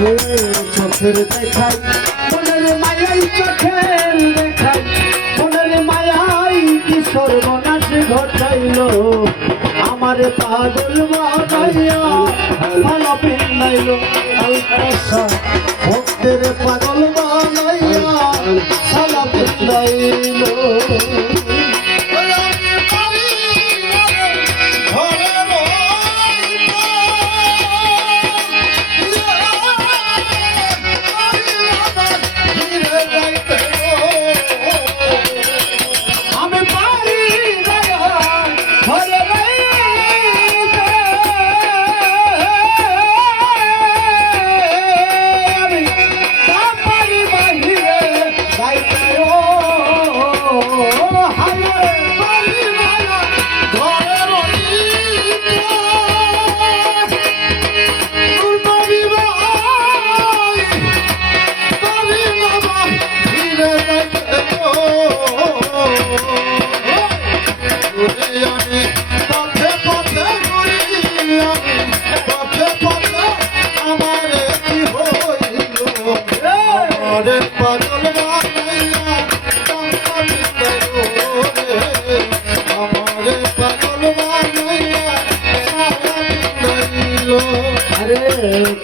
চোখের দেখাই মনের মায়াই চোখের দেখাই মনের মায়াই কি সর্বনাশ ঘটাইল আমার পাগল বানাইয়া ভালো পিন্নাইল ভক্তের পাগল বানাইয়া সালা পিন্নাইল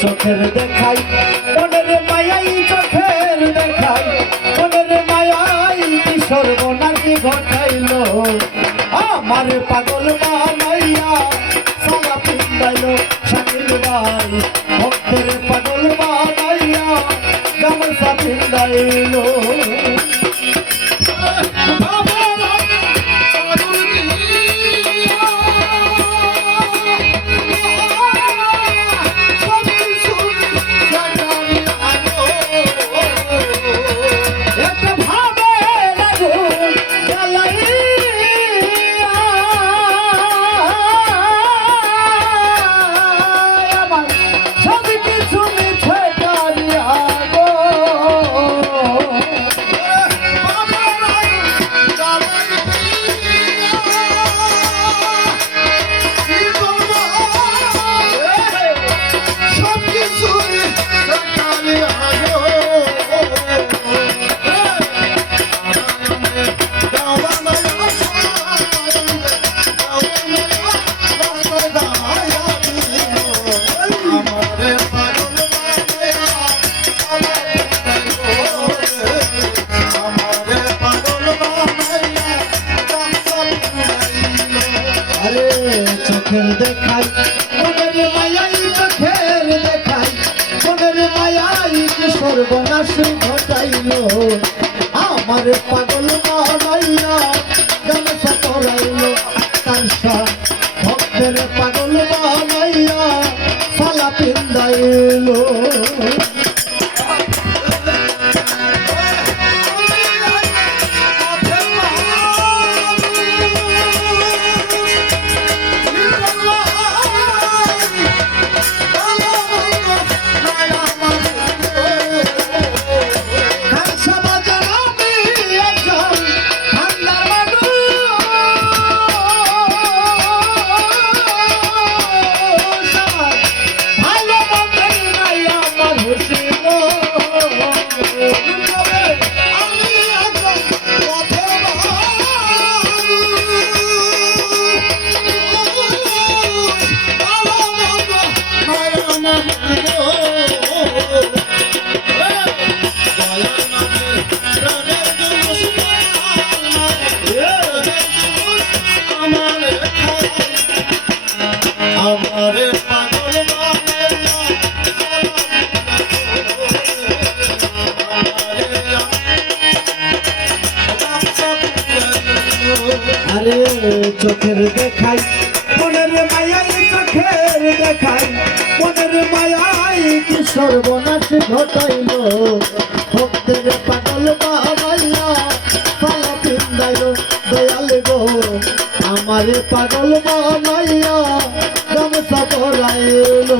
চোখের দেখাই মনের মায়াই চোখের দেখাই মনের মায়াই কি সর্বনাশী ঘটাইল আমার পাগল বানাইয়া সালা পিন্দাইল শাকিল ভাই ভক্তের পাগল বানাইয়া গামছা পিন্দাইল চোখের দেখাই মনের মায়াই চোখের দেখাই মনের মায়াই কি সর্বনাশ ঘটাইল আমার পাগল বানাইয়া গামছা পরাইল কানসা ভক্তের পাগল বানাইয়া সালা পিন্দাইল চোখের দেখাই মনের মায়াই চোখের দেখাই মনের মায়াই কি সর্বনাশ ঘটাইল ভক্তের পাগল বানাইয়া সালা পিন্দাইল দয়াল গো আমার পাগল বানাইয়া গামছা পরাইল